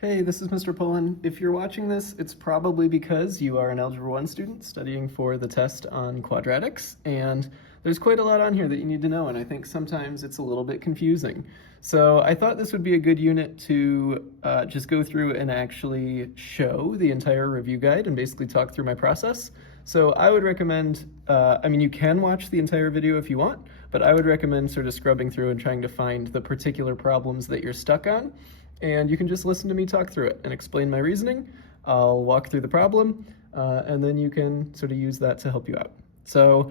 Hey, this is Mr. Pullen. If you're watching this, it's probably because you are an Algebra 1 student studying for the test on quadratics, and there's quite a lot on here that you need to know, and I think sometimes it's a little bit confusing. So I thought this would be a good unit to just go through and actually show the entire review guide and basically talk through my process. So I would recommend, you can watch the entire video if you want, but I would recommend sort of scrubbing through and trying to find the particular problems that you're stuck on. And you can just listen to me talk through it and explain my reasoning. I'll walk through the problem, and then you can sort of use that to help you out. So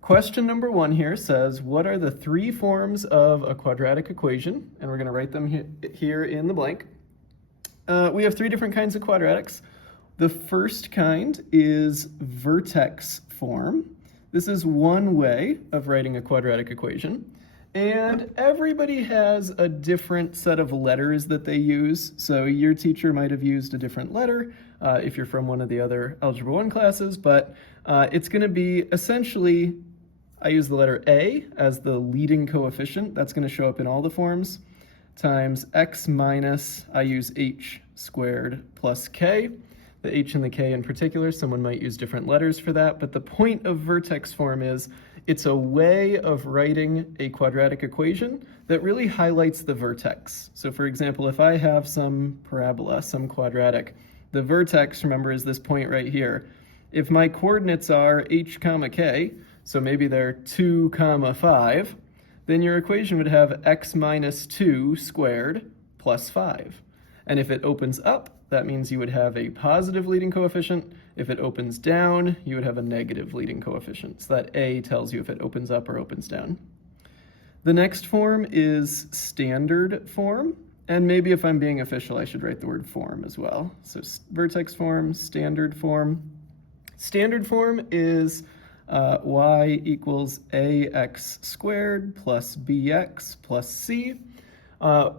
question number 1 here says, what are the 3 forms of a quadratic equation? And we're going to write them here in the blank. We have 3 different kinds of quadratics. The first kind is vertex form. This is one way of writing a quadratic equation. And everybody has a different set of letters that they use. So your teacher might have used a different letter if you're from one of the other Algebra 1 classes, but it's going to be essentially, I use the letter A as the leading coefficient. That's going to show up in all the forms, times x minus, I use h squared plus k. The h and the k in particular, someone might use different letters for that, but the point of vertex form is it's a way of writing a quadratic equation that really highlights the vertex. So for example, if I have some parabola, some quadratic, the vertex, remember, is this point right here. If my coordinates are h comma k, so maybe they're 2 comma 5, then your equation would have x minus 2 squared plus 5. And if it opens up, that means you would have a positive leading coefficient. If it opens down, you would have a negative leading coefficient. So that A tells you if it opens up or opens down. The next form is standard form. And maybe if I'm being official, I should write the word form as well. So vertex form, standard form. Standard form is y equals ax squared plus bx plus c.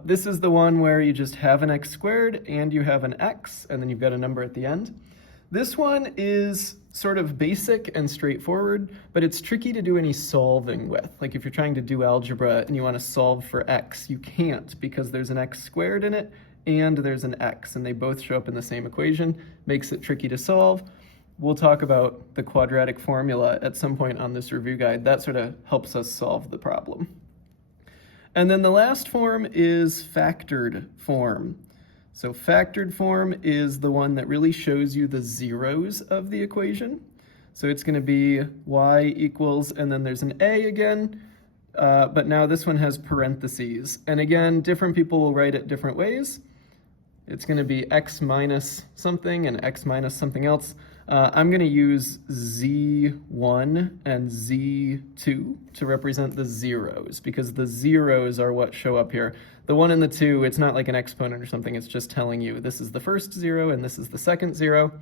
This is the one where you just have an x squared and you have an x, and then you've got a number at the end. This one is sort of basic and straightforward, but it's tricky to do any solving with. Like if you're trying to do algebra and you want to solve for x, you can't because there's an x squared in it and there's an x, and they both show up in the same equation. Makes it tricky to solve. We'll talk about the quadratic formula at some point on this review guide. That sort of helps us solve the problem. And then the last form is factored form. So factored form is the one that really shows you the zeros of the equation. So it's going to be y equals, and then there's an a again, but now this one has parentheses. And again, different people will write it different ways. It's going to be x minus something and x minus something else. I'm going to use z1 and z2 to represent the zeros, because the zeros are what show up here. The 1 and the 2, it's not like an exponent or something, it's just telling you this is the first 0 and this is the second 0.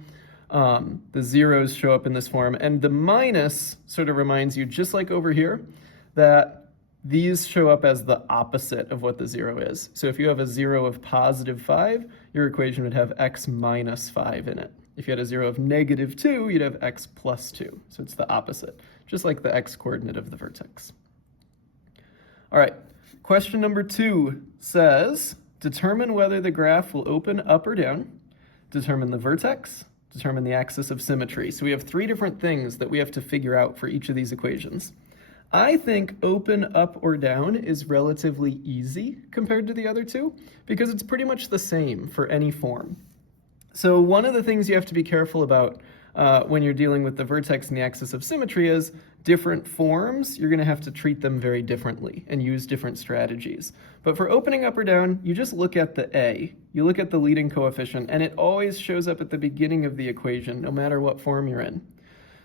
The zeros show up in this form, and the minus sort of reminds you, just like over here, that these show up as the opposite of what the 0 is. So if you have a 0 of positive 5, your equation would have x minus 5 in it. If you had a 0 of negative 2, you'd have x plus 2. So it's the opposite, just like the x coordinate of the vertex. All right, question number 2 says, determine whether the graph will open up or down, determine the vertex, determine the axis of symmetry. So we have 3 different things that we have to figure out for each of these equations. I think open up or down is relatively easy compared to the other 2 because it's pretty much the same for any form. So one of the things you have to be careful about when you're dealing with the vertex and the axis of symmetry is different forms, you're going to have to treat them very differently and use different strategies. But for opening up or down, you just look at the a. You look at the leading coefficient, and it always shows up at the beginning of the equation, no matter what form you're in.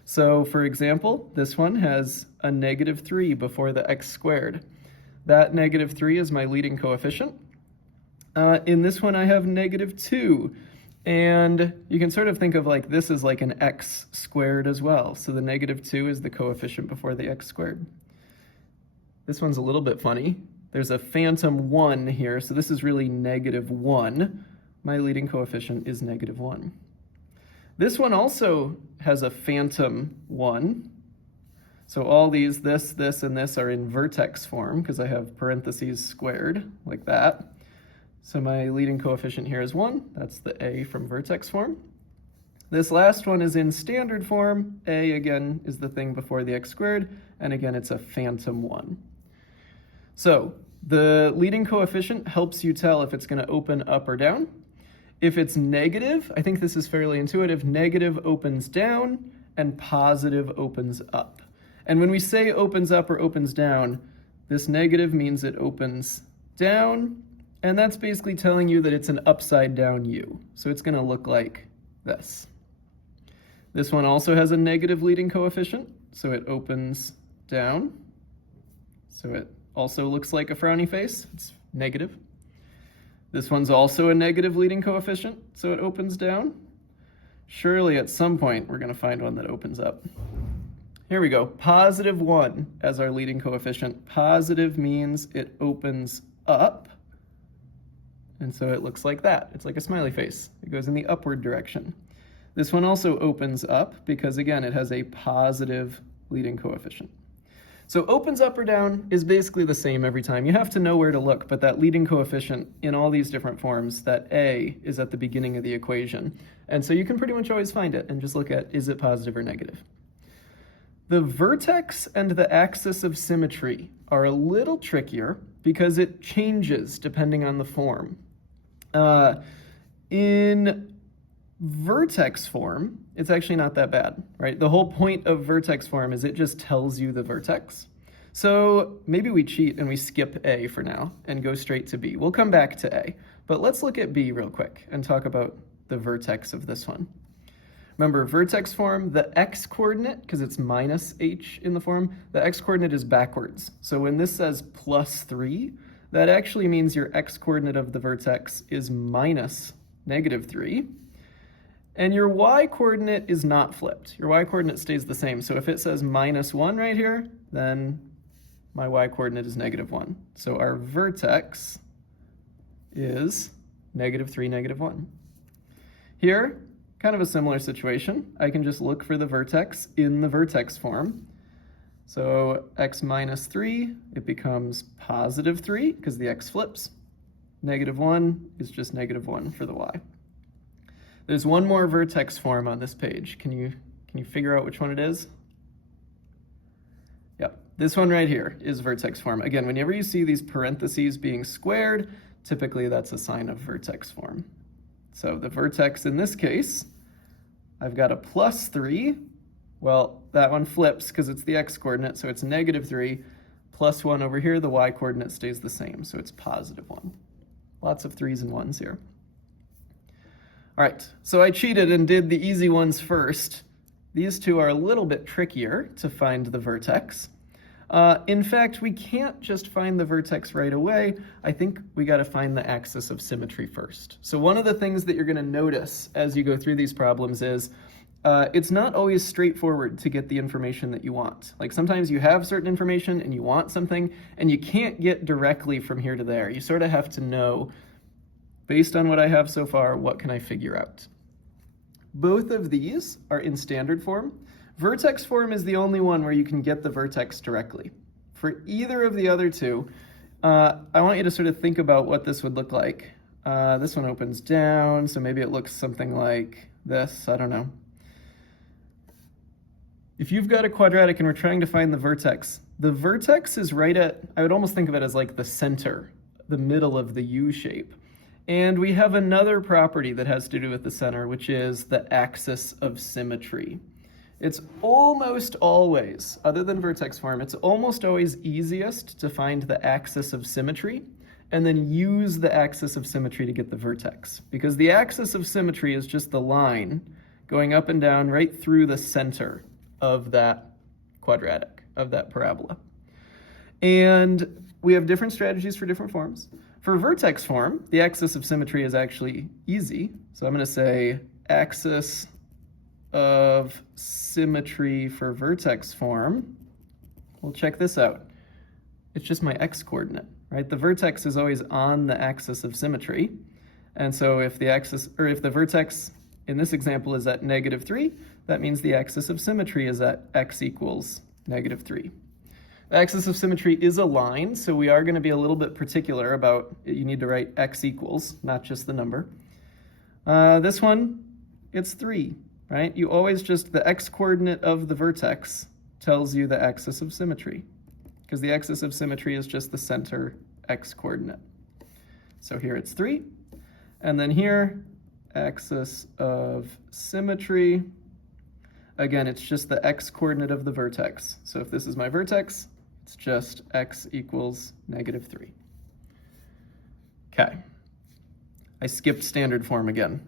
So for example, this one has a negative 3 before the x squared. That negative 3 is my leading coefficient. In this one, I have negative 2. And you can sort of think of like this as like an x squared as well. So the negative 2 is the coefficient before the x squared. This one's a little bit funny. There's a phantom 1 here, so this is really negative 1. My leading coefficient is negative 1. This one also has a phantom 1. So all these, this, and this are in vertex form because I have parentheses squared like that. So my leading coefficient here is 1. That's the A from vertex form. This last one is in standard form. A, again, is the thing before the x squared, and again, it's a phantom 1. So the leading coefficient helps you tell if it's going to open up or down. If it's negative, I think this is fairly intuitive, negative opens down and positive opens up. And when we say opens up or opens down, this negative means it opens down, and that's basically telling you that it's an upside down U. So it's going to look like this. This one also has a negative leading coefficient, so it opens down. So it also looks like a frowny face. It's negative. This one's also a negative leading coefficient, so it opens down. Surely at some point we're going to find one that opens up. Here we go, positive 1 as our leading coefficient. Positive means it opens up, and so it looks like that. It's like a smiley face. It goes in the upward direction. This one also opens up because, again, it has a positive leading coefficient. So opens up or down is basically the same every time. You have to know where to look, but that leading coefficient in all these different forms, that A, is at the beginning of the equation. And so you can pretty much always find it and just look at, is it positive or negative? The vertex and the axis of symmetry are a little trickier because it changes depending on the form. In vertex form, it's actually not that bad, right? The whole point of vertex form is it just tells you the vertex. So maybe we cheat and we skip A for now and go straight to B. We'll come back to A, but let's look at B real quick and talk about the vertex of this one. Remember, vertex form, the x-coordinate, because it's minus h in the form, the x-coordinate is backwards. So when this says +3, that actually means your x-coordinate of the vertex is minus -3. And your y-coordinate is not flipped. Your y-coordinate stays the same. So if it says -1 right here, then my y-coordinate is -1. So our vertex is -3, -1. Here, kind of a similar situation. I can just look for the vertex in the vertex form. So x minus 3, it becomes +3 because the x flips. -1 is just -1 for the y. There's one more vertex form on this page. Can you figure out which one it is? Yep, this one right here is vertex form. Again, whenever you see these parentheses being squared, typically that's a sign of vertex form. So the vertex in this case, I've got a +3. Well, that one flips because it's the x-coordinate, so it's -3. +1 over here, the y-coordinate stays the same, so it's +1. Lots of 3s and 1s here. All right, so I cheated and did the easy ones first. These two are a little bit trickier to find the vertex. In fact, we can't just find the vertex right away. I think we got to find the axis of symmetry first. So one of the things that you're going to notice as you go through these problems is it's not always straightforward to get the information that you want. Like sometimes you have certain information and you want something, and you can't get directly from here to there. You sort of have to know, based on what I have so far, what can I figure out? Both of these are in standard form. Vertex form is the only one where you can get the vertex directly. For either of the other two, I want you to sort of think about what this would look like. This one opens down, so maybe it looks something like this. I don't know. If you've got a quadratic and we're trying to find the vertex is right at, I would almost think of it as like the center, the middle of the U shape. And we have another property that has to do with the center, which is the axis of symmetry. It's almost always, other than vertex form, it's almost always easiest to find the axis of symmetry and then use the axis of symmetry to get the vertex. Because the axis of symmetry is just the line going up and down right through the center of that quadratic, of that parabola. And we have different strategies for different forms. For vertex form, the axis of symmetry is actually easy. So I'm going to say axis of symmetry for vertex form. Well, check this out. It's just my x-coordinate, right? The vertex is always on the axis of symmetry. And so if the vertex in this example is at -3, that means the axis of symmetry is at x equals -3. The axis of symmetry is a line, so we are going to be a little bit particular about, you need to write x equals, not just the number. This one, it's 3, right? You always just, the x-coordinate of the vertex tells you the axis of symmetry, because the axis of symmetry is just the center x-coordinate. So here it's 3, and then here, axis of symmetry, again, it's just the x-coordinate of the vertex. So if this is my vertex, it's just x equals -3. Okay. I skipped standard form again.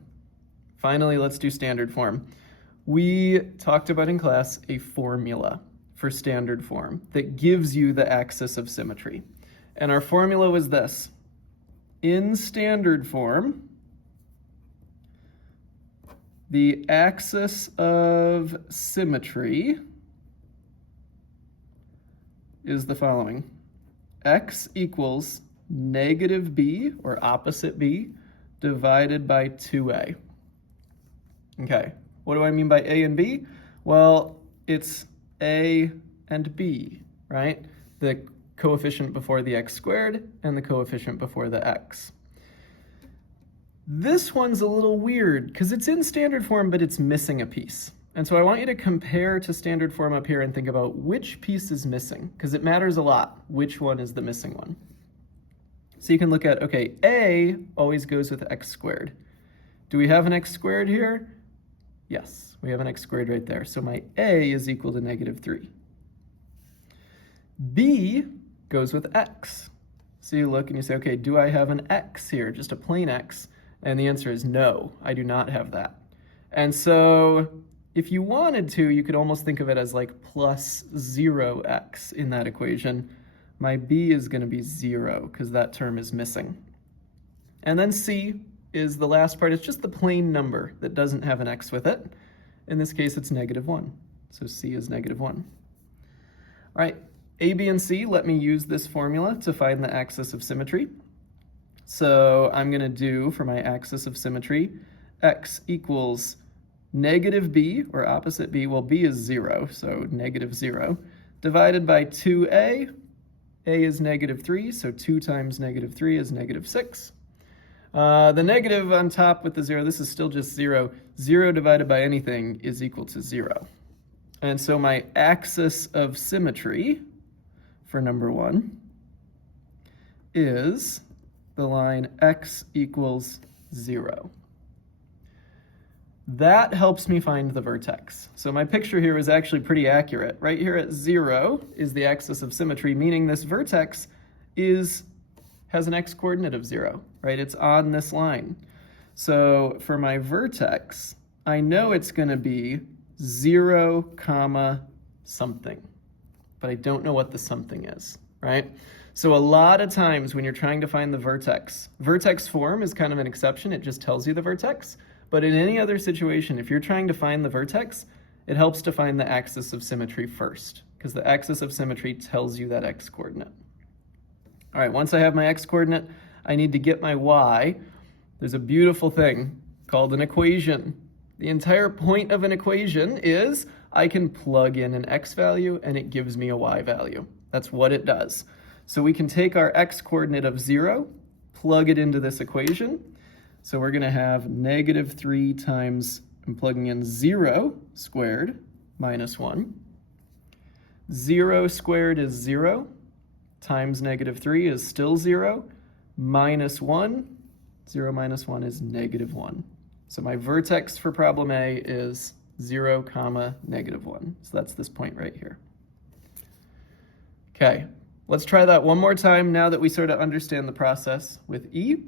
Finally, let's do standard form. We talked about in class a formula for standard form that gives you the axis of symmetry. And our formula was this. In standard form, the axis of symmetry is the following. X equals -b, or opposite b, divided by 2a. Okay, what do I mean by a and b? Well, it's a and b, right? The coefficient before the x squared and the coefficient before the x. This one's a little weird because it's in standard form, but it's missing a piece. And so I want you to compare to standard form up here and think about which piece is missing, because it matters a lot which one is the missing one. So you can look at, okay, a always goes with x squared. Do we have an x squared here? Yes, we have an x squared right there. So my a is equal to -3. B goes with x. So you look and you say, okay, do I have an x here, just a plain x? And the answer is no, I do not have that. And so if you wanted to, you could almost think of it as like plus 0x in that equation. My b is going to be 0 because that term is missing. And then c is the last part. It's just the plain number that doesn't have an x with it. In this case, it's -1. So c is -1. All right, a, b, and c, let me use this formula to find the axis of symmetry. So I'm going to do, for my axis of symmetry, x equals -b, or opposite b. Well, b is 0, so -0, divided by 2a. A is -3, so 2 times -3 is -6. The negative on top with the 0, this is still just 0. 0 divided by anything is equal to 0. And so my axis of symmetry for number 1 is the line x equals 0. That helps me find the vertex. So my picture here is actually pretty accurate. Right here at 0 is the axis of symmetry, meaning this vertex has an x-coordinate of 0, right? It's on this line. So for my vertex, I know it's going to be 0, comma, something. But I don't know what the something is, right? So a lot of times when you're trying to find the vertex form is kind of an exception. It just tells you the vertex. But in any other situation, if you're trying to find the vertex, it helps to find the axis of symmetry first, because the axis of symmetry tells you that x-coordinate. All right, once I have my x-coordinate, I need to get my y. There's a beautiful thing called an equation. The entire point of an equation is I can plug in an x value and it gives me a y value. That's what it does. So we can take our x-coordinate of 0, plug it into this equation. So we're going to have -3 times, I'm plugging in 0 squared minus 1. 0 squared is 0 times -3 is still 0, minus 1. 0 minus 1 is -1. So my vertex for problem A is 0, comma, -1. So that's this point right here. Okay, let's try that one more time now that we sort of understand the process with E.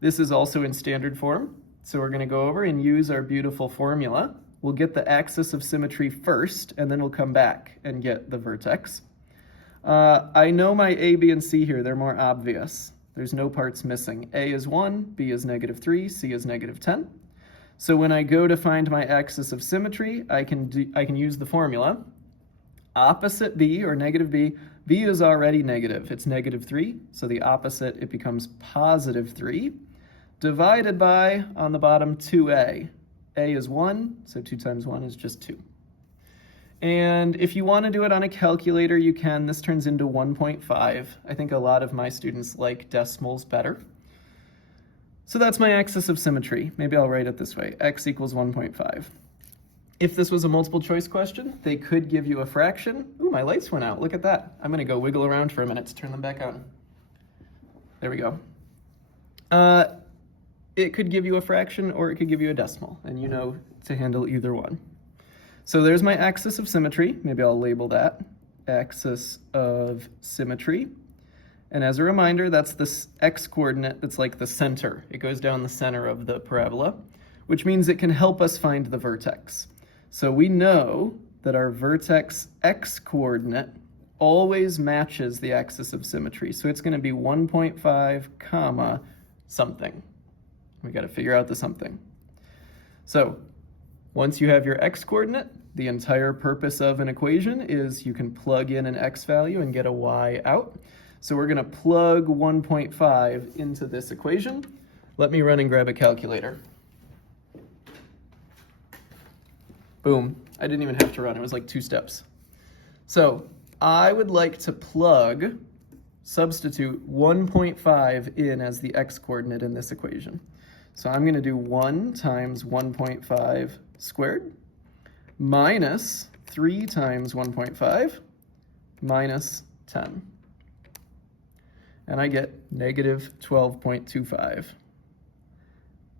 This is also in standard form, so we're going to go over and use our beautiful formula. We'll get the axis of symmetry first, and then we'll come back and get the vertex. I know my A, B, and C here. They're more obvious. There's no parts missing. A is 1, B is -3, C is -10. So when I go to find my axis of symmetry, I can use the formula. Opposite B, or -b, B is already negative. It's -3, so the opposite, it becomes +3. Divided by, on the bottom, 2a. A is 1, so 2 times 1 is just 2. And if you want to do it on a calculator, you can. This turns into 1.5. I think a lot of my students like decimals better. So that's my axis of symmetry. Maybe I'll write it this way, x equals 1.5. If this was a multiple choice question, they could give you a fraction. Ooh, my lights went out, look at that. I'm gonna go wiggle around for a minute to turn them back on. There we go. It could give you a fraction or it could give you a decimal, and you know to handle either one. So there's my axis of symmetry. Maybe I'll label that axis of symmetry. And as a reminder, that's this x-coordinate that's like the center. It goes down the center of the parabola, which means it can help us find the vertex. So we know that our vertex x-coordinate always matches the axis of symmetry. So it's going to be 1.5 comma something. We got to figure out the something. So once you have your x-coordinate, the entire purpose of an equation is you can plug in an x value and get a y out. So we're going to plug 1.5 into this equation. Let me run and grab a calculator. Boom. I didn't even have to run. It was like 2 steps. So I would like to substitute 1.5 in as the x-coordinate in this equation. So I'm going to do 1 times 1.5 squared minus 3 times 1.5 minus 10. And I get negative 12.25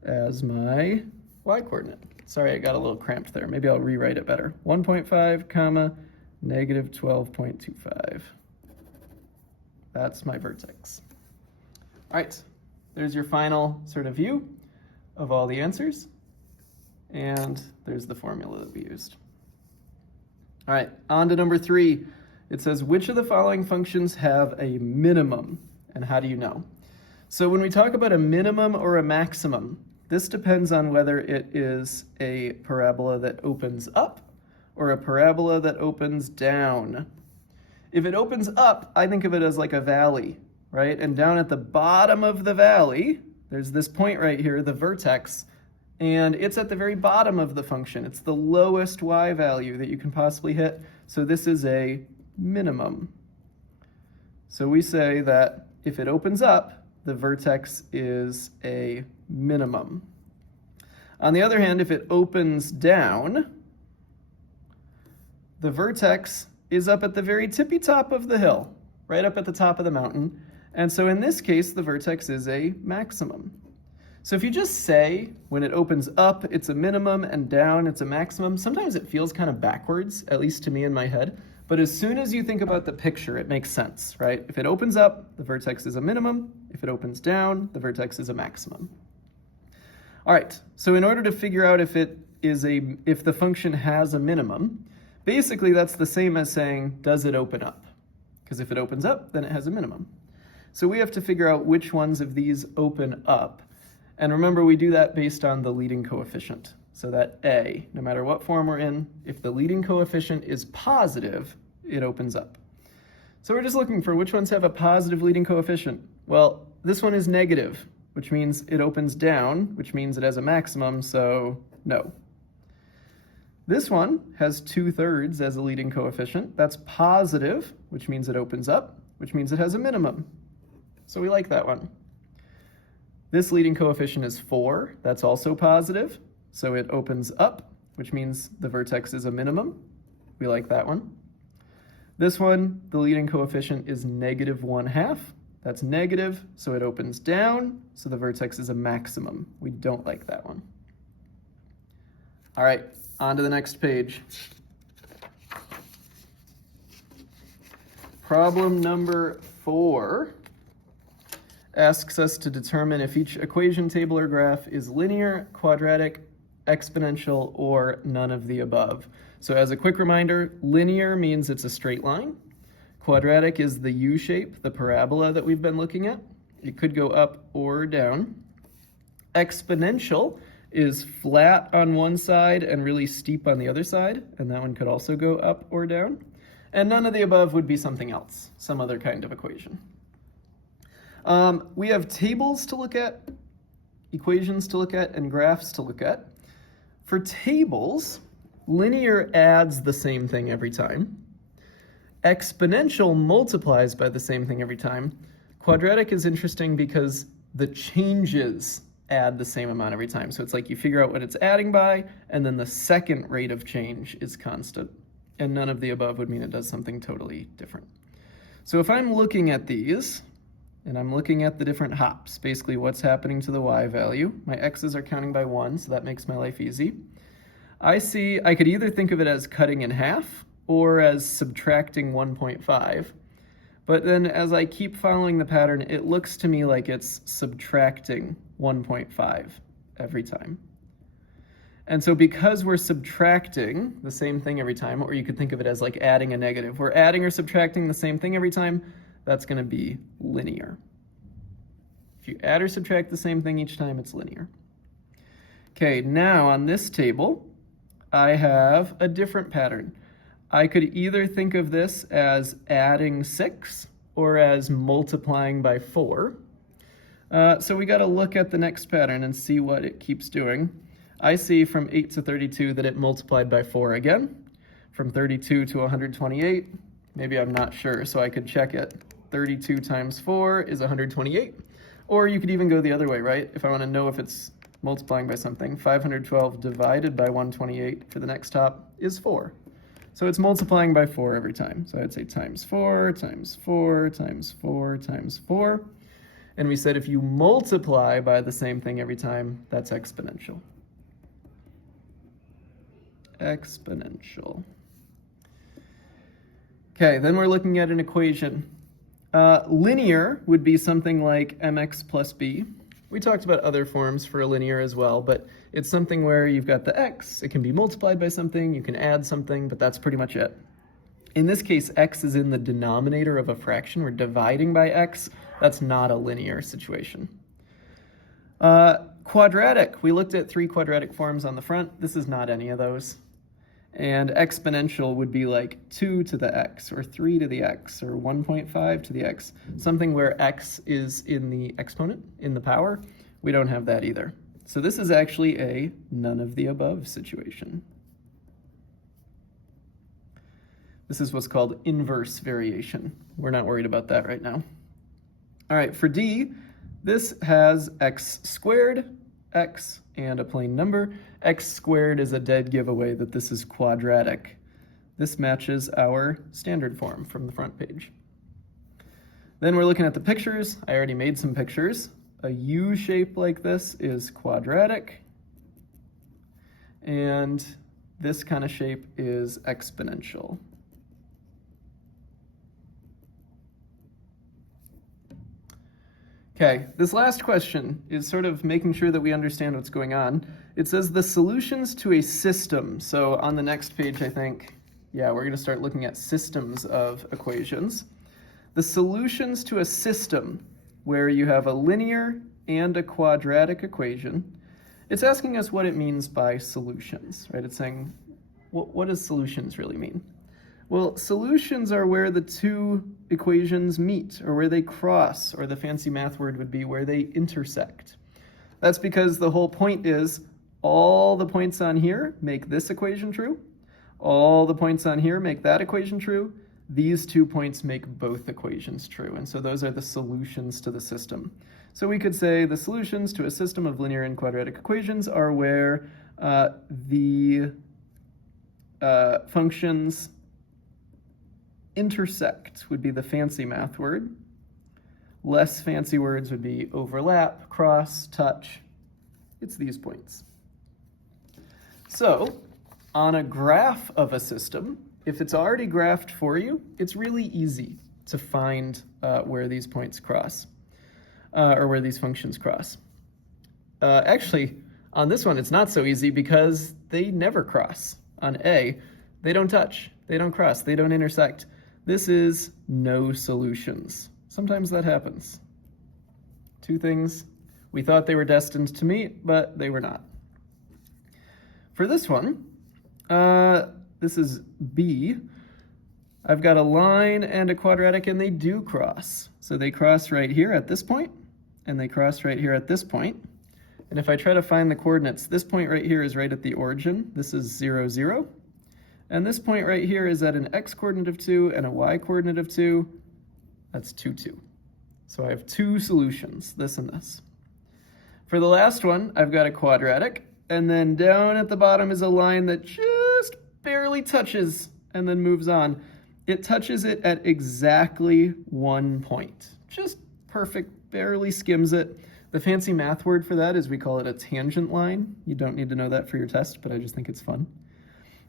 as my y-coordinate. Sorry, I got a little cramped there. Maybe I'll rewrite it better. 1.5 comma negative 12.25. That's my vertex. All right, there's your final sort of view of all the answers. And there's the formula that we used. All right, on to number 3. It says, which of the following functions have a minimum? And how do you know? So when we talk about a minimum or a maximum, this depends on whether it is a parabola that opens up or a parabola that opens down. If it opens up, I think of it as like a valley, right? And down at the bottom of the valley, there's this point right here, the vertex, and it's at the very bottom of the function. It's the lowest y value that you can possibly hit. So this is a minimum. So we say that if it opens up, the vertex is a minimum. On the other hand, if it opens down, the vertex is up at the very tippy top of the hill, right up at the top of the mountain. And so in this case, the vertex is a maximum. So if you just say when it opens up, it's a minimum, and down, it's a maximum, sometimes it feels kind of backwards, at least to me in my head. But as soon as you think about the picture, it makes sense, right? If it opens up, the vertex is a minimum. If it opens down, the vertex is a maximum. All right, so in order to figure out if the function has a minimum, basically that's the same as saying, does it open up? Because if it opens up, then it has a minimum. So we have to figure out which ones of these open up. And remember, we do that based on the leading coefficient. So that A, no matter what form we're in, if the leading coefficient is positive, it opens up. So we're just looking for which ones have a positive leading coefficient. Well, this one is negative, which means it opens down, which means it has a maximum, so no. This one has 2/3 as a leading coefficient. That's positive, which means it opens up, which means it has a minimum. So we like that one. This leading coefficient is 4. That's also positive. So it opens up, which means the vertex is a minimum. We like that one. This one, the leading coefficient is negative 1/2. That's negative, so it opens down, so the vertex is a maximum. We don't like that one. All right, on to the next page. Problem number 4 asks us to determine if each equation, table, or graph is linear, quadratic, exponential, or none of the above. So as a quick reminder, linear means it's a straight line. Quadratic is the U shape, the parabola that we've been looking at. It could go up or down. Exponential is flat on one side and really steep on the other side, and that one could also go up or down. And none of the above would be something else, some other kind of equation. We have tables to look at, equations to look at, and graphs to look at. For tables, Linear adds the same thing every time. Exponential multiplies by the same thing every time. Quadratic is interesting because the changes add the same amount every time. So it's like you figure out what it's adding by, and then the second rate of change is constant. And none of the above would mean it does something totally different. So if I'm looking at these, and I'm looking at the different hops, basically what's happening to the y value, my x's are counting by 1, so that makes my life easy. I could either think of it as cutting in half or as subtracting 1.5. But then as I keep following the pattern, it looks to me like it's subtracting 1.5 every time. And so because we're subtracting the same thing every time, or you could think of it as like adding a negative, we're adding or subtracting the same thing every time, that's going to be linear. If you add or subtract the same thing each time, it's linear. Okay, now on this table, I have a different pattern. I could either think of this as adding 6 or as multiplying by 4. So we got to look at the next pattern and see what it keeps doing. I see from 8 to 32 that it multiplied by 4 again. From 32 to 128, maybe I'm not sure, so I could check it. 32 times 4 is 128. Or you could even go the other way, right? If I want to know if it's multiplying by something, 512 divided by 128 for the next top is 4. So it's multiplying by 4 every time. So I'd say times 4, times 4, times 4, times 4. And we said if you multiply by the same thing every time, that's exponential. Exponential. Okay, then we're looking at an equation. Linear would be something like mx plus b. We talked about other forms for a linear as well, but it's something where you've got the x, it can be multiplied by something, you can add something, but that's pretty much it. In this case, x is in the denominator of a fraction. We're dividing by x. That's not a linear situation. Quadratic, we looked at 3 quadratic forms on the front. This is not any of those. And exponential would be like 2 to the x, or 3 to the x, or 1.5 to the x. Something where x is in the exponent, in the power. We don't have that either. So this is actually a none of the above situation. This is what's called inverse variation. We're not worried about that right now. All right, for D, this has x squared, x, and a plain number. X squared is a dead giveaway that this is quadratic. This matches our standard form from the front page. Then we're looking at the pictures. I already made some pictures. A U shape like this is quadratic. And this kind of shape is exponential. Okay, this last question is sort of making sure that we understand what's going on. It says the solutions to a system. So on the next page, I think, yeah, we're going to start looking at systems of equations. The solutions to a system where you have a linear and a quadratic equation. It's asking us what it means by solutions, right? It's saying, what does solutions really mean? Well, solutions are where the two equations meet, or where they cross, or the fancy math word would be where they intersect. That's because the whole point is all the points on here make this equation true. All the points on here make that equation true. These 2 points make both equations true, and so those are the solutions to the system. So we could say the solutions to a system of linear and quadratic equations are where the functions intersect would be the fancy math word. Less fancy words would be overlap, cross, touch. It's these points. So on a graph of a system, if it's already graphed for you, it's really easy to find where these points cross, or where these functions cross. Actually, on this one, it's not so easy because they never cross. On A, they don't touch, they don't cross, they don't intersect. This is no solutions. Sometimes that happens. 2 things we thought they were destined to meet, but they were not. For this one, this is B. I've got a line and a quadratic, and they do cross. So they cross right here at this point, and they cross right here at this point. And if I try to find the coordinates, this point right here is right at the origin. This is 0, 0. And this point right here is at an x coordinate of 2 and a y coordinate of 2. That's 2, 2. So I have two solutions, this and this. For the last one, I've got a quadratic, and then down at the bottom is a line that just barely touches and then moves on. It touches it at exactly 1 point. Just perfect, barely skims it. The fancy math word for that is we call it a tangent line. You don't need to know that for your test, but I just think it's fun.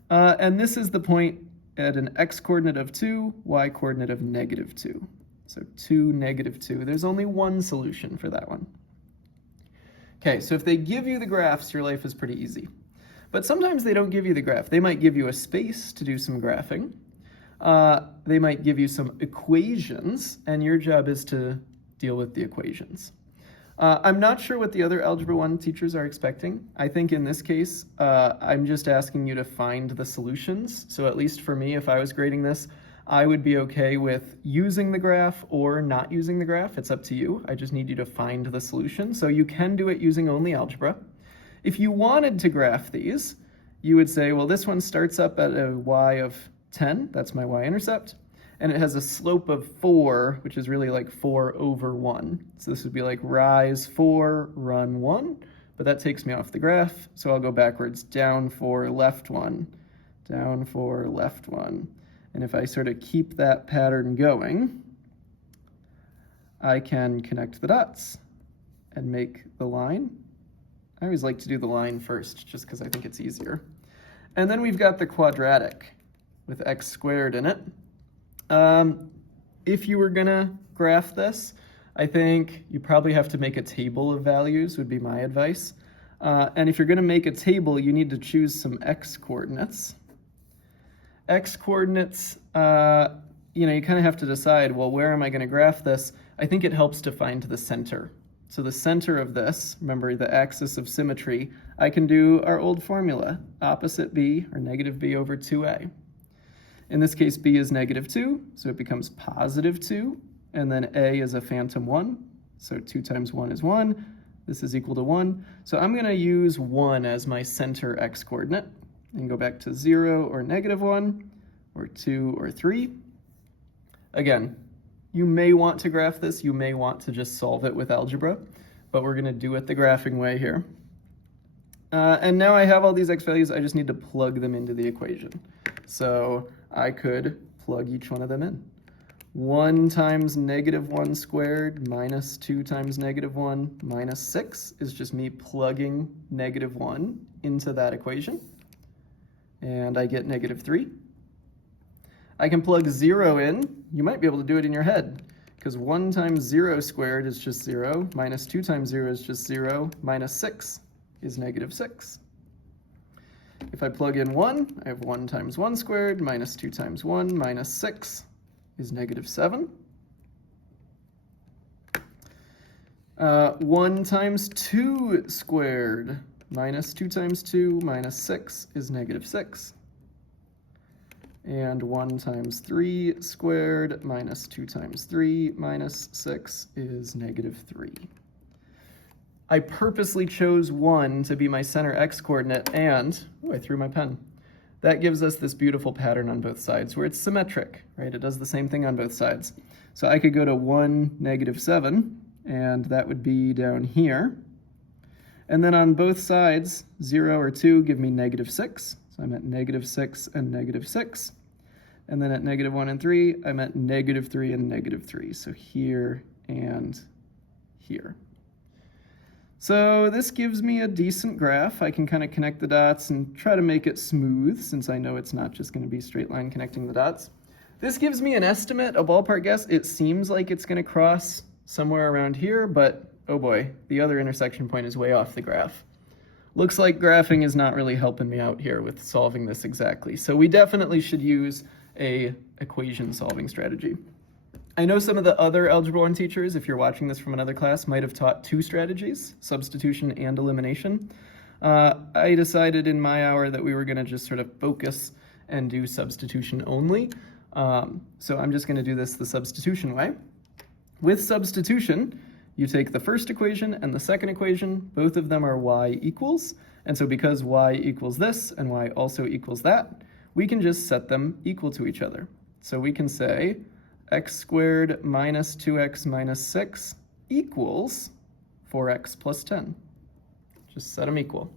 And this is the point at an x coordinate of 2, y coordinate of negative 2. So 2, negative 2. There's only one solution for that one. Okay, so if they give you the graphs, your life is pretty easy. But sometimes they don't give you the graph. They might give you a space to do some graphing. They might give you some equations, and your job is to deal with the equations. I'm not sure what the other Algebra 1 teachers are expecting. I think in this case, I'm just asking you to find the solutions. So at least for me, if I was grading this, I would be okay with using the graph or not using the graph. It's up to you. I just need you to find the solution. So you can do it using only algebra. If you wanted to graph these, you would say, well, this one starts up at a y of 10. That's my y-intercept. And it has a slope of 4, which is really like 4 over 1. So this would be like rise 4, run 1. But that takes me off the graph. So I'll go backwards, down 4, left 1, down 4, left 1. And if I sort of keep that pattern going, I can connect the dots and make the line. I always like to do the line first, just because I think it's easier. And then we've got the quadratic with x squared in it. If you were gonna graph this, I think you probably have to make a table of values, would be my advice. And if you're gonna make a table, you need to choose some x coordinates. X coordinates, you kind of have to decide, well, where am I going to graph this? I think it helps to find the center. So the center of this, remember the axis of symmetry, I can do our old formula, opposite b, or negative b over 2a. In this case, b is negative 2, so it becomes positive 2, and then a is a phantom 1, so 2 times 1 is 1. This is equal to 1. So I'm going to use 1 as my center x coordinate. And go back to 0 or negative 1, or 2 or 3. Again, you may want to graph this, you may want to just solve it with algebra, but we're going to do it the graphing way here. And now I have all these x values, I just need to plug them into the equation. So I could plug each one of them in. 1 times negative 1 squared minus 2 times negative 1 minus 6 is just me plugging negative 1 into that equation. And I get negative 3. I can plug 0 in. You might be able to do it in your head, because 1 times 0 squared is just 0, minus 2 times 0 is just 0, minus 6 is negative 6. If I plug in 1, I have 1 times 1 squared, minus 2 times 1, minus 6 is negative 7. 1 times 2 squared, minus 2 times 2 minus 6 is negative 6. And 1 times 3 squared minus 2 times 3 minus 6 is negative 3. I purposely chose 1 to be my center x coordinate, and I threw my pen. That gives us this beautiful pattern on both sides where it's symmetric, right? It does the same thing on both sides. So I could go to 1, negative 7, and that would be down here. And then on both sides, 0 or 2 give me negative 6. So I'm at negative 6 and negative 6. And then at negative 1 and 3, I'm at negative 3 and negative 3. So here and here. So this gives me a decent graph. I can kind of connect the dots and try to make it smooth, since I know it's not just going to be a straight line connecting the dots. This gives me an estimate, a ballpark guess. It seems like it's going to cross somewhere around here, but oh boy, the other intersection point is way off the graph. Looks like graphing is not really helping me out here with solving this exactly. So we definitely should use a equation solving strategy. I know some of the other Algebra 1 teachers, if you're watching this from another class, might have taught 2 strategies, substitution and elimination. I decided in my hour that we were going to just sort of focus and do substitution only. So I'm just going to do this the substitution way. With substitution, You take the first equation and the second equation, both of them are y equals, and so because y equals this and y also equals that, we can just set them equal to each other. So we can say x squared minus 2x minus 6 equals 4x plus 10. Just set them equal.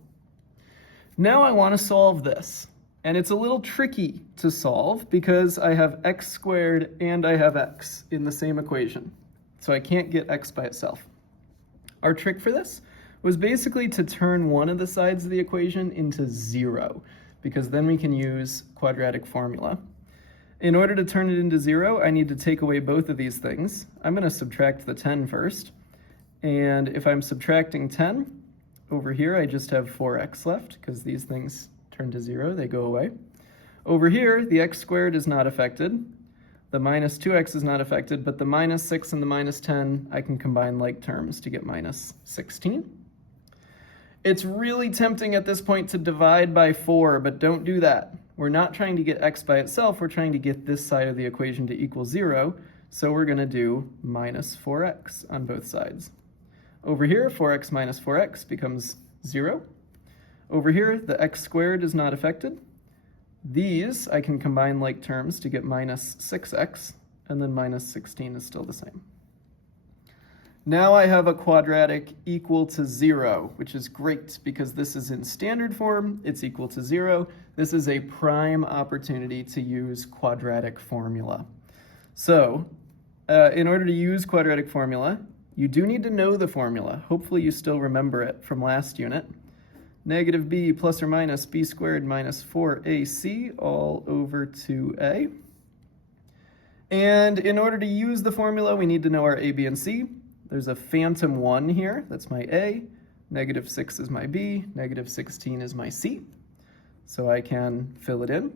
Now I want to solve this. And it's a little tricky to solve because I have x squared and I have x in the same equation. So I can't get x by itself. Our trick for this was basically to turn one of the sides of the equation into 0, because then we can use quadratic formula. In order to turn it into 0, I need to take away both of these things. I'm going to subtract the 10 first. And if I'm subtracting 10, over here I just have 4x left, because these things turn to 0, they go away. Over here, the x squared is not affected. The minus 2x is not affected, but the minus 6 and the minus 10, I can combine like terms to get minus 16. It's really tempting at this point to divide by 4, but don't do that. We're not trying to get x by itself, we're trying to get this side of the equation to equal 0, so we're going to do minus 4x on both sides. Over here, 4x minus 4x becomes 0. Over here, the x squared is not affected. These I can combine like terms to get minus 6x, and then minus 16 is still the same. Now I have a quadratic equal to 0, which is great because this is in standard form, it's equal to 0. This is a prime opportunity to use quadratic formula. So, in order to use quadratic formula, you do need to know the formula. Hopefully you still remember it from last unit. Negative b plus or minus b squared minus 4ac all over 2a. And in order to use the formula, we need to know our a, b, and c. There's a phantom 1 here, that's my a. Negative 6 is my b, negative 16 is my c. So I can fill it in.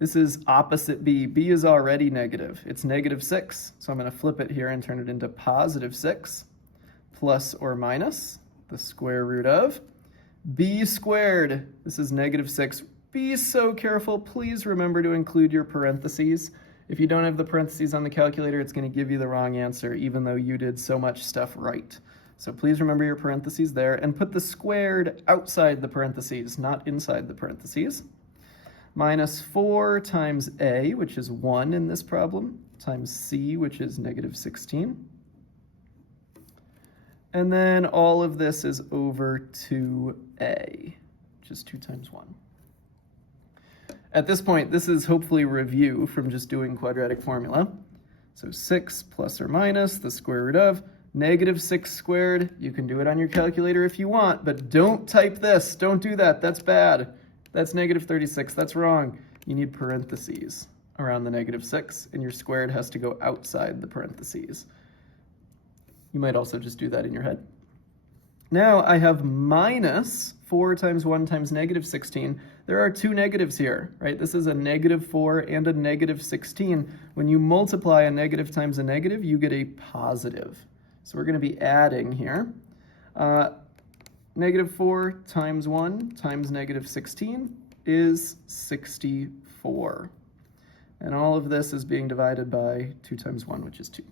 This is opposite b. b is already negative. It's negative 6. So I'm going to flip it here and turn it into positive 6 plus or minus the square root of b squared. This is negative 6. Be so careful. Please remember to include your parentheses. If you don't have the parentheses on the calculator, it's going to give you the wrong answer, even though you did so much stuff right. So please remember your parentheses there, and put the squared outside the parentheses, not inside the parentheses. Minus 4 times a, which is 1 in this problem, times c, which is negative 16. And then all of this is over 2a, which is 2 times 1. At this point, this is hopefully review from just doing quadratic formula. So 6 plus or minus the square root of negative 6 squared. You can do it on your calculator if you want, but don't type this. Don't do that. That's bad. That's negative 36. That's wrong. You need parentheses around the negative 6, and your squared has to go outside the parentheses. You might also just do that in your head. Now I have minus 4 times 1 times negative 16. There are two negatives here, right? This is a negative 4 and a negative 16. When you multiply a negative times a negative, you get a positive. So we're going to be adding here. Negative 4 times 1 times negative 16 is 64. And all of this is being divided by 2 times 1, which is 2.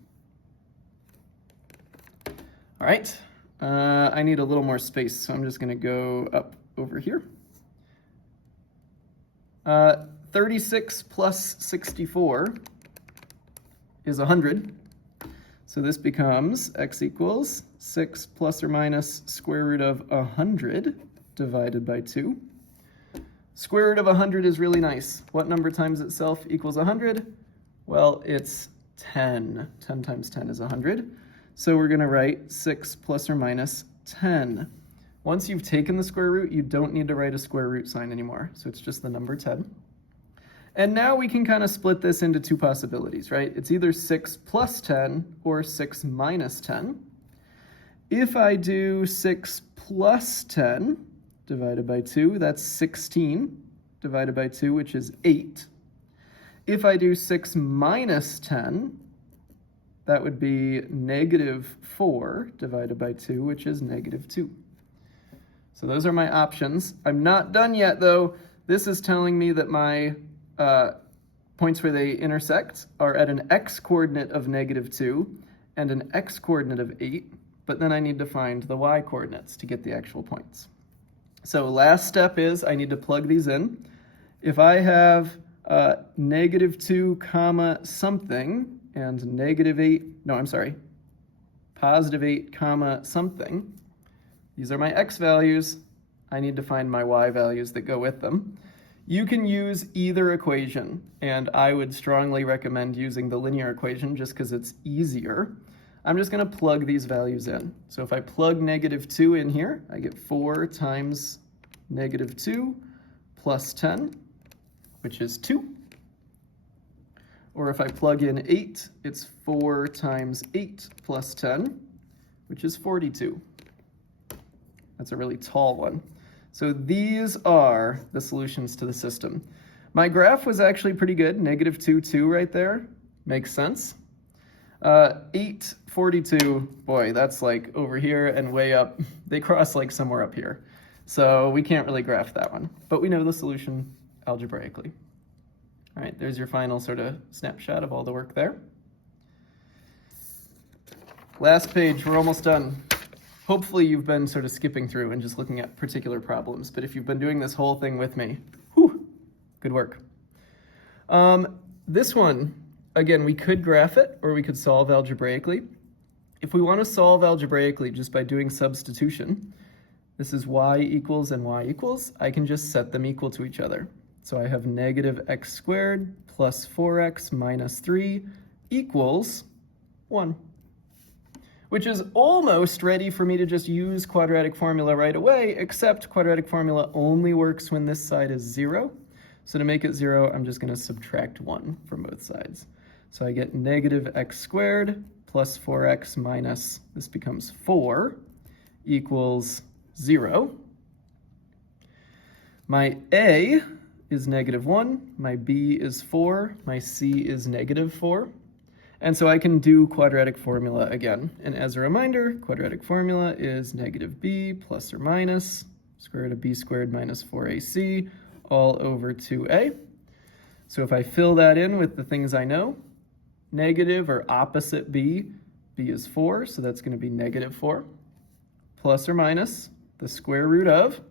All right, I need a little more space, so I'm just going to go up over here. 36 plus 64 is 100. So this becomes x equals 6 plus or minus square root of 100 divided by 2. Square root of 100 is really nice. What number times itself equals 100? Well, it's 10. 10 times 10 is 100. So we're going to write 6 plus or minus 10. Once you've taken the square root, you don't need to write a square root sign anymore. So it's just the number 10. And now we can kind of split this into two possibilities, right? It's either 6 plus 10 or 6 minus 10. If I do 6 plus 10 divided by 2, that's 16 divided by 2, which is 8. If I do 6 minus 10, that would be negative 4 divided by 2, which is negative 2. So those are my options. I'm not done yet, though. This is telling me that my points where they intersect are at an x coordinate of negative 2 and an x-coordinate of 8, but then I need to find the y-coordinates to get the actual points. So last step is I need to plug these in. If I have -2 comma something and positive 8 comma something, these are my x values. I need to find my y values that go with them. You can use either equation, and I would strongly recommend using the linear equation just because it's easier. I'm just going to plug these values in. So if I plug -2 in here, I get 4 times -2 plus 10, which is 2. Or if I plug in 8, it's 4 times 8 plus 10, which is 42. That's a really tall one. So these are the solutions to the system. My graph was actually pretty good, -2, 2 right there. Makes sense. 8, 42, boy, that's like over here and way up. They cross like somewhere up here. So we can't really graph that one, but we know the solution algebraically. All right, there's your final sort of snapshot of all the work there. Last page, we're almost done. Hopefully you've been sort of skipping through and just looking at particular problems, but if you've been doing this whole thing with me, whew, good work. This one, again, we could graph it or we could solve algebraically. If we want to solve algebraically just by doing substitution, this is y equals and y equals, I can just set them equal to each other. So I have -x squared plus 4x minus 3 equals 1. Which is almost ready for me to just use quadratic formula right away, except quadratic formula only works when this side is 0. So to make it 0, I'm just going to subtract 1 from both sides. So I get -x squared plus 4x minus, this becomes 4, equals 0. My a is -1, my b is 4, my c is -4. And so I can do quadratic formula again. And as a reminder, quadratic formula is -b plus or minus square root of b squared minus 4ac all over 2a. So if I fill that in with the things I know, negative or opposite b is 4, so that's going to be -4, plus or minus the square root of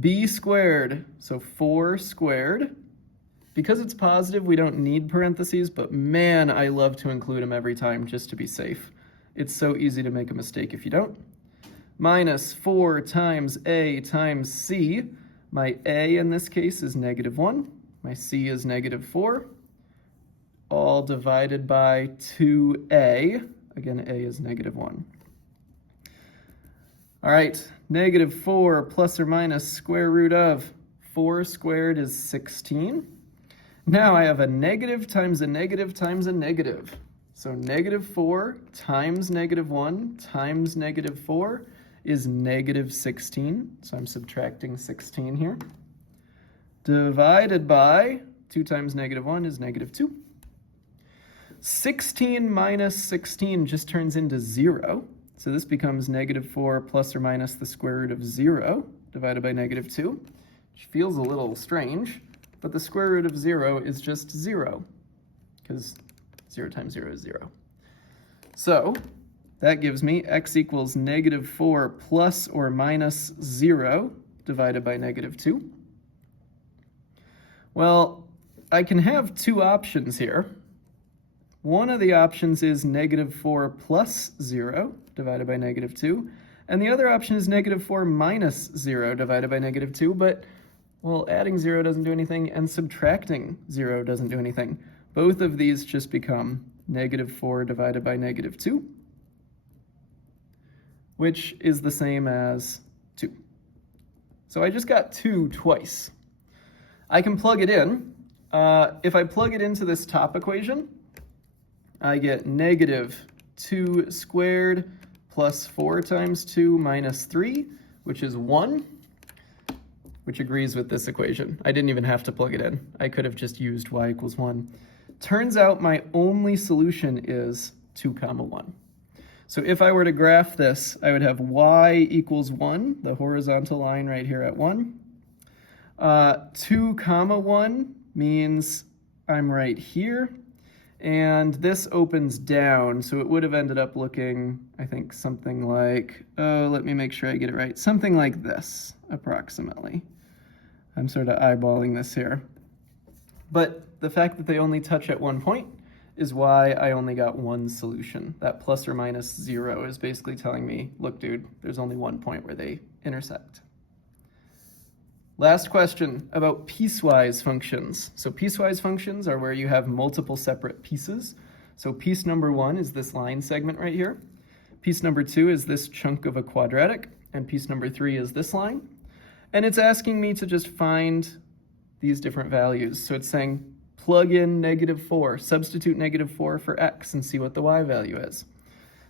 b squared, so 4 squared. Because it's positive, we don't need parentheses, but man, I love to include them every time just to be safe. It's so easy to make a mistake if you don't. Minus 4 times a times c. My a in this case is -1. My c is -4. All divided by 2a. Again, a is -1. All right, -4 plus or minus square root of 4 squared is 16. Now I have a negative times a negative times a negative. So -4 times -1 times -4 is -16. So I'm subtracting 16 here. Divided by 2 times -1 is -2. 16 minus 16 just turns into 0. So this becomes -4 plus or minus the square root of 0 divided by -2, which feels a little strange. But the square root of 0 is just 0, because 0 times 0 is 0. So that gives me x equals -4 plus or minus 0 divided by -2. Well, I can have two options here. One of the options is -4 plus 0 divided by -2, and the other option is -4 minus 0 divided by -2, but well, adding 0 doesn't do anything, and subtracting 0 doesn't do anything. Both of these just become -4 divided by -2, which is the same as 2. So I just got 2 twice. I can plug it in. If I plug it into this top equation, I get -2 squared plus 4 times 2 minus 3, which is 1. Which agrees with this equation. I didn't even have to plug it in. I could have just used y equals 1. Turns out my only solution is 2 comma 1. So if I were to graph this, I would have y equals 1, the horizontal line right here at 1. 2 comma 1 means I'm right here. And this opens down, so it would have ended up looking, I think, something like, oh, let me make sure I get it right, something like this, approximately. I'm sort of eyeballing this here. But the fact that they only touch at one point is why I only got one solution. That plus or minus 0 is basically telling me, look, dude, there's only one point where they intersect. Last question about piecewise functions. So piecewise functions are where you have multiple separate pieces. So piece number 1 is this line segment right here. Piece number 2 is this chunk of a quadratic. And piece number 3 is this line. And it's asking me to just find these different values. So it's saying plug in -4, substitute -4 for x and see what the y value is.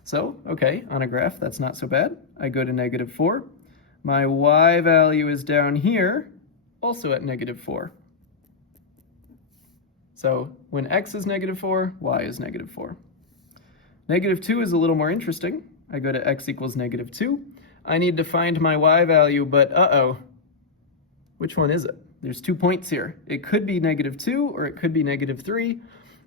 So, okay, on a graph, that's not so bad. I go to -4. My y value is down here, also at -4. So when x is -4, y is -4. -2 is a little more interesting. I go to x equals -2. I need to find my y value, but uh-oh. Which one is it? There's 2 points here. It could be -2 or it could be -3.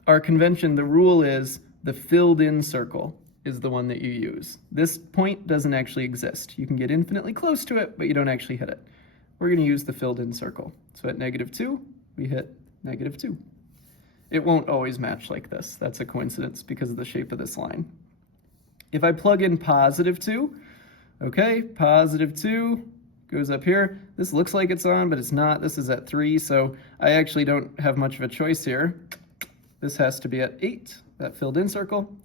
Our convention, the rule is the filled in circle is the one that you use. This point doesn't actually exist. You can get infinitely close to it, but you don't actually hit it. We're going to use the filled in circle. So at -2, we hit -2. It won't always match like this. That's a coincidence because of the shape of this line. If I plug in +2, okay, +2 goes up here. This looks like it's on, but it's not. This is at 3, so I actually don't have much of a choice here. This has to be at 8, that filled in circle.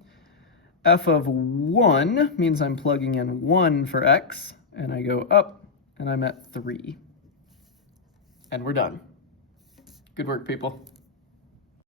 F of 1 means I'm plugging in 1 for x, and I go up, and I'm at 3. And we're done. Good work, people.